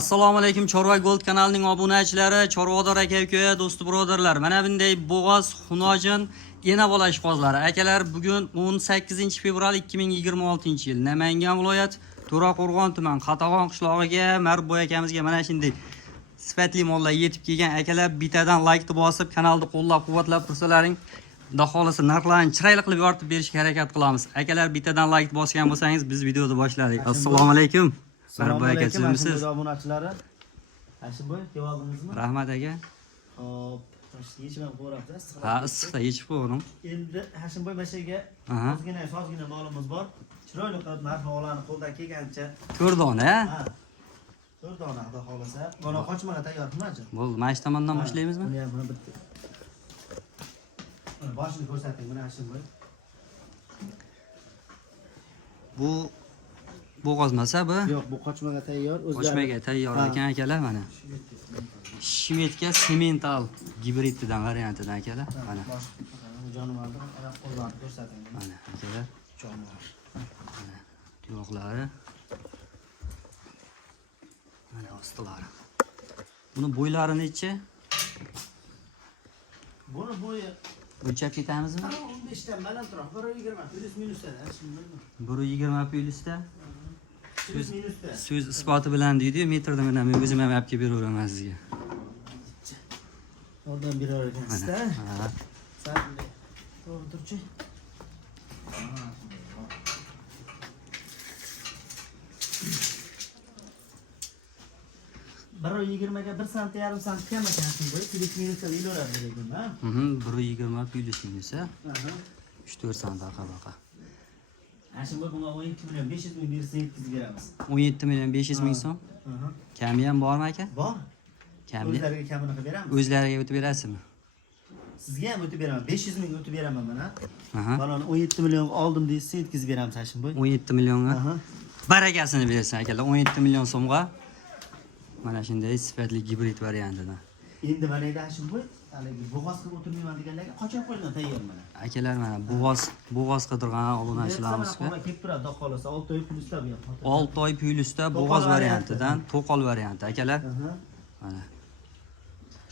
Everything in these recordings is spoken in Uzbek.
Assalomu alaykum Chorva Gold kanalining obunachilari, Chorvodor aka-uka, do'sti birodarlar. Mana bunday bo'g'oz, xunojin, enavola ishqozlari. Akalar, bugun 18-fevral 2026-yil Namangan viloyat To'raqo'rg'on tuman Qatag'on qishlog'iga Marboy akamizga mana shunday sifatli mollar yetib kelgan. Akalar, bitadan like bosib, kanalni qo'llab-quvvatlab tursalaring. Xudo xolasa narxlarni chiroyli qilib yoritib berishga harakat qilamiz. Akalar, bitadan like bosgan bo'lsangiz, biz videoni boshladik. Assalomu alaykum. Marboy aka, sizmisiz? Obunachilari. Hashimboy, keldingizmi? Rahmat aka. Hop, yechib qo'yapsiz. Ha, issiqda yechib qo'ydim. Endi Hashimboy mashaga sozgina molimiz bor. Chiroyli qilib narx-navolarni qo'ldan kelgancha 4 dona. Ha. 4 dona xudo xolasa. Mana qochmaga tayyormiz. Bo'ldi, mana shu tomondan boshlaymizmi? Buni ham bitta. Mana boshini ko'rsating, mana Hashimboy. Bu bo'g'ozmasa bu? Yo'q, bu qochmaga tayyor. Qochmaga tayyor ekan akalar mana. Shvedga semental gibriddan variantidan akalar. Mana. Jonivorni oyoq qo'llarni ko'rsating. Mana akalar. Jonivor. Mana tuyoqlari. Mana ostilari. Buni bo'ylari necha? Buni bo'yi O'lchab ketamizmi? 15 dan balandroq, 120 plus minusda. 120 plyusda. Plus minusda. So'z isboti bilan deydi-yu, metrda men o'zim ham olib kelib beraveraman sizga. Oradan berar ekansiz-da. Ha. To'g'ri turchi. 120 ga 1 sant yarim sant kam ekan bo'yi, plus minusda iloveradi dedim, ha? 120 plyus minusa. 3-4 sant baqa. Hashimboy bunga 12 million 500 ming bersa yetkazib beramiz. 17 million 500 ming so'm. Kami ham bormi aka? Bor. Kami. O'zlariga kamini qilib beramiz. O'zlariga o'tib berasizmi? Sizga ham o'tib beraman. 500 ming o'tib beraman mana. Aha. Baloni 17 million oldim deysiz, yetkazib beramiz Hashimboy. 17 millionga. Barakasini bersin akalar. 17 million so'mga. Mana shunday sifatli gibrid variantidan. Endi mana edi Hashimboy, haligi bo'g'oz qilib o'tirmayman deganlarga qochib qo'ygan tayyor mana. Akalar mana bo'g'oz qidirgan obunachilarimiz. Kelib turadi, xudo xolasa 6 oy plyusda bu ham. 6 oy plyusda bo'g'oz variantidan to'qol varianti akalar. Mana.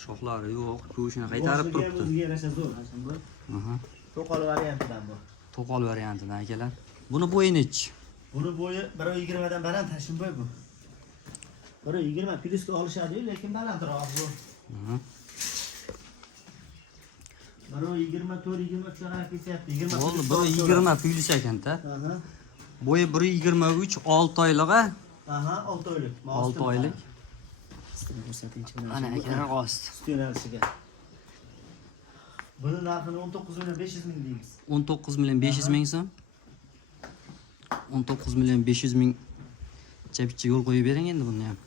Shoxlari yo'q, go'shini qaytarib turibdi. O'ziga yarasha zo'r Hashimboy. To'qol variantidan bu. To'qol variantidan akalar. Buni bo'yi nechi? Buni bo'yi 120 dan baland Hashimboy bu. 120 plyusga olishadi, lekin balandroq bu. 124-23 ga ketyapti. 20. Bo'ldi, 120 plyus ekanda. Bo'yi 123, 6 oylig'i. 6 oylik. 6 oylik. Ko'rsatingchi. Mana akalar ost. Sut yo'nalishiga. Buni narxini 19 million 500 ming deymiz. 19 million 500 ming so'm. 19 million 500 ming chapicha yo'l qo'yib bering endi buni ham.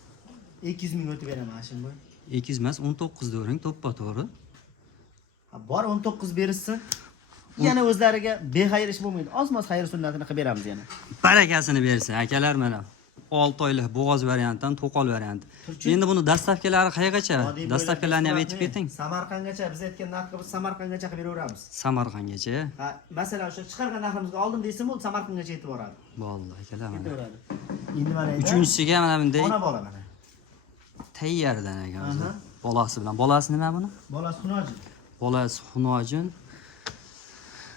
200 ming o'tib beraman Hashimboy. 200 emas, 19 dering, to'ppa-to'g'ri. Bor 19 berishsin. Yana o'zlariga bexayr ish bo'lmaydi. Ozmoz xayr sunnatini qilib beramiz yana. Barakasini bersin akalar mana. 6 oylik bo'g'oz variantdan to'qol variant. Endi buni dastavkalari qayergacha? Dastavkalarni ham aytib keting. Samarqandgacha biz aytgan narximiz Samarqandgacha qilib beraveramiz. Samarqandgacha. Ha, masalan o'sha chiqargan narximizga oldim deysin, bu Samarqandgacha yetib boradi. Bo'ldi akalar mana. Ketaveradi. Endi mana Uchinchisiga mana bunday ona bola mana. tayyordan ekan o'zi. Bolasi bilan. Bolasi nima buni? Bolasi xunojin. Bolasi xunojin.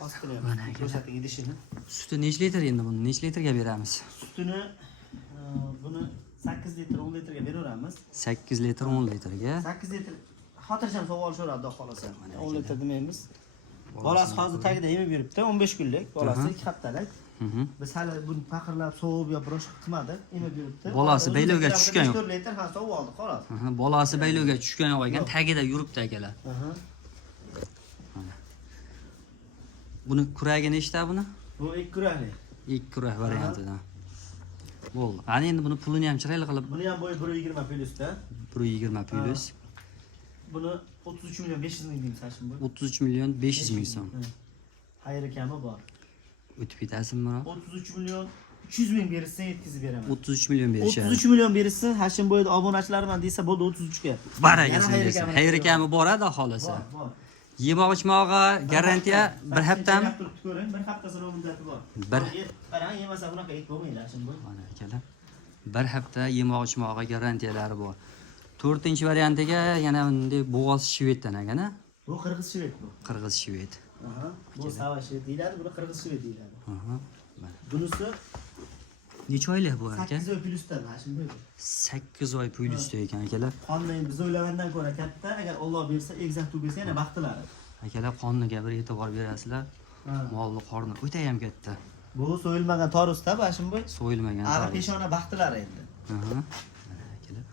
Ostini ko'rsating idishini. Suti necha litr endi buni? Necha litrga beramiz? Sutini buni 8 litr 10 litrga beraveramiz. 8 litr 10 litrga. 8 litr xotirjam suvga olishadi, xudo xolasa. 10 litr demaymiz. Bolasi hozir tagida emib yuribdi, 15 kunlik. Bolasi 2 haftalik. Biz hali buni faqirlab sovib yo boshqa qilmadik, emib yuribdi. Bolasi baylovga tushgan yo'q. 4 litr ha sovib oldik, xolos. Bolasi baylovga tushgan yo'q ekan, tagida yuribdi akalar. Buni kuragi nechta buni? Bu 2 kuragli. 2 kurak variantidan. Bo'ldi. Ana endi buni pulini ham chiroyli qilib. Buni ham bo'yi 120 plyusda. 120 plyus. Buni 33 million 500 ming deymiz Hashimboy. 33 million 500 ming so'm. Xayri kami bor. O'tib ketasizmi? 33 million 300 ming berishsan yetkazib beraman. 33 million berishadi. 33 million berishsin, Hashimboyda obunachilarman desa bo'ldi 33 ga. Barakasini bersin. Xayri kami boradi xohlasa. Bor. Yemoq ichmog'iga garantiya bir haftami? Ko'ring, bir hafta sinov muddati bor. Qarang, yemasa bunaqa et bo'lmaydi Hashimboy. Mana akalar. bir hafta yemoq ichmog'iga garantiyalari bor. 4-variantiga yana bunday bo'g'oz shveddan ekana. Bu qirg'iz shved bu. Qirg'iz shved. Aha. Bu sava shved deyiladi, bu qirg'iz shved deyiladi. Aha. Bunisi Necha oylik bu aka? 8 oy plyusdan hashim bu. 8 oy plyusda ekan akalar. Qonni biz o'ylagandan ko'ra katta, agar Alloh bersa, egzakt bersa yana baxtilari. Akalar qonniga bir e'tibor berasizlar. Ha. Molni qorni o'ta ham katta. Bu so'yilmagan torusda hashim bu. So'yilmagan. Ara peshona baxtilari endi. Aha. Mana akalar.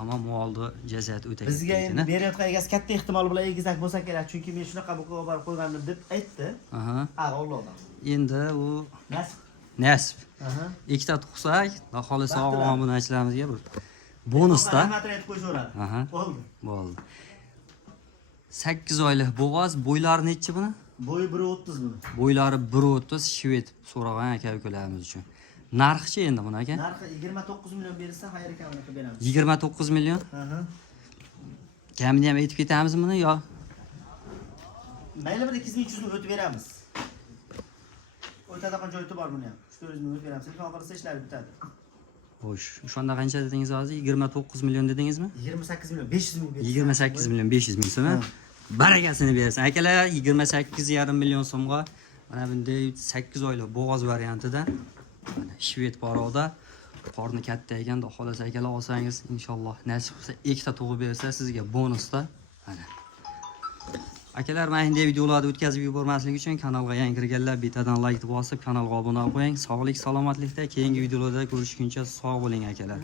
Ammo molni jazat o'ta katta. Bizga endi berayotgan egasi katta ehtimol bilan egizak bo'lsa kerak, chunki men shunaqa bu xabar qo'ygandim deb aytdi. Aha. Allohdan. Endi u Nasib. nasib. Aha. Ikkita tug'sak, xudo xohlasa obunachilarimizga bir bonusda. Rahmat aytib qo'yaveradi. Aha. Bo'ldi. Bo'ldi. 8 oylik bo'g'oz, bo'ylari nechi buni? Bo'yi 1.30 buni. Bo'ylari 1.30 shved so'ragan aka-ukalarimiz uchun. Narxi endi buni aka? Narxi 29 million berilsa, xayr ekanini qilib beramiz. 29 million. Aha. Kamini ham aytib ketamizmi buni yo? Mayli bir 2300 ming o'tib beramiz. O'tadigan joyi bor buni ham. 300 ming o'tib beramiz. Telefon qilsa ishlar bitadi. Xo'sh, o'shanda qancha dedingiz hozir? 29 million dedingizmi? 28 million 500 ming beramiz. 28 million 500 ming so'm. Barakasini bersin. Akalar 28,5 million so'mga mana bunday 8 oylik bo'g'oz variantida mana shved poroda qorni katta ekan, xudo xolasa akalar olsangiz inshaalloh nasib qilsa ikkita tug'ib bersa sizga bonusda mana. Akalar, mana bunday videolarni o'tkazib yubormaslik uchun kanalga yangi kirganlar bittadan like bosib kanalga obuna bo'ling. Sog'lik, salomatlikda keyingi videolarda ko'rishguncha sog' bo'ling akalar.